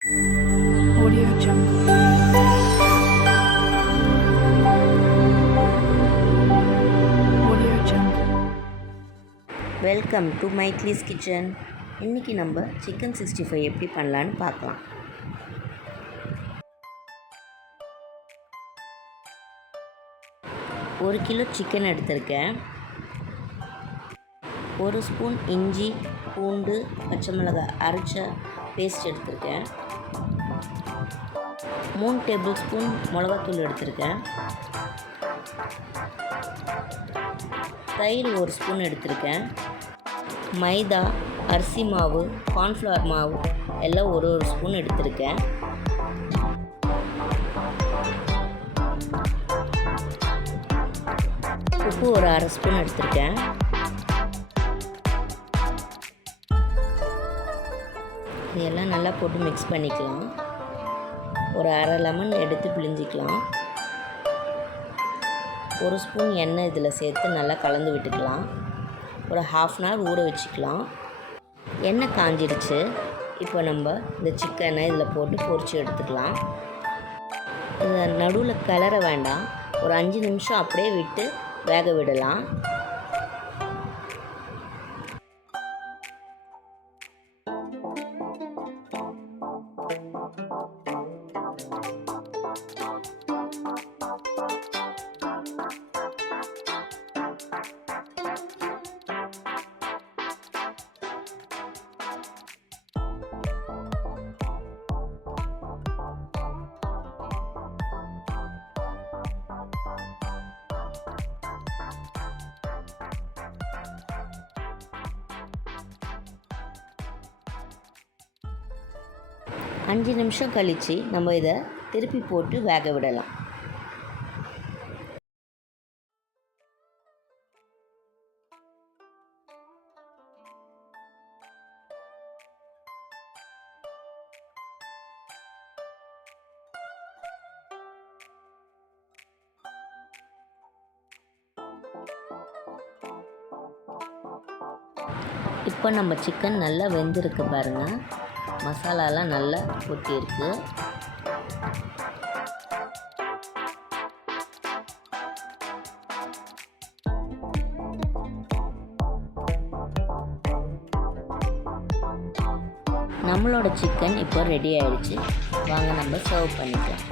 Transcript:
Audio Jungle. Audio Jungle. Welcome to Mykleez kitchen. இன்றைக்கி நம்ம chicken 65 எப்படி பண்ணலான்னு பார்க்கலாம். ஒரு கிலோ சிக்கன் எடுத்திருக்கேன். 1 ஸ்பூன் இஞ்சி பூண்டு பச்சை மிளகாய் அரைச்ச பேஸ்ட் எடுத்திருக்கேன். 3 டேபிள் ஸ்பூன் மிளகாத்தூள் எடுத்திருக்கேன். தயிர் 1 ஸ்பூன் எடுத்திருக்கேன். மைதா, அரிசி மாவு, கார்ன்ஃப்ளவர் மாவு எல்லாம் ஒரு ஸ்பூன் எடுத்திருக்கேன். உப்பு ஒரு அரை ஸ்பூன் எடுத்திருக்கேன். இதெல்லாம் நல்லா போட்டு மிக்ஸ் பண்ணிக்கலாம். ஒரு அரை லெமன் எடுத்து பிழிஞ்சிக்கலாம். 1 ஸ்பூன் எண்ணெய் இதில் சேர்த்து நல்லா கலந்து விட்டுக்கலாம். ஒரு 1/2 அன் ஹவர் ஊற வச்சுக்கலாம். எண்ணெய் காஞ்சிடுச்சு. இப்போ நம்ம இந்த சிக்கனை இதில் போட்டு பொரித்து எடுத்துக்கலாம். இதை நடுவில் கிளற வேண்டாம். ஒரு 5 நிமிஷம் அப்படியே விட்டு வேக விடலாம். அஞ்சு நிமிஷம் கழித்து நம்ம இதை திருப்பி போட்டு வேக விடலாம். இப்போ நம்ம சிக்கன் நல்லா வெந்திருக்கு பாருங்கள். மசாலாலாம் நல்லா கொட்டியிருக்கு. நம்மளோட சிக்கன் இப்போ ரெடி ஆயிடுச்சு. வாங்க நம்ம சர்வ் பண்ணிக்கலாம்.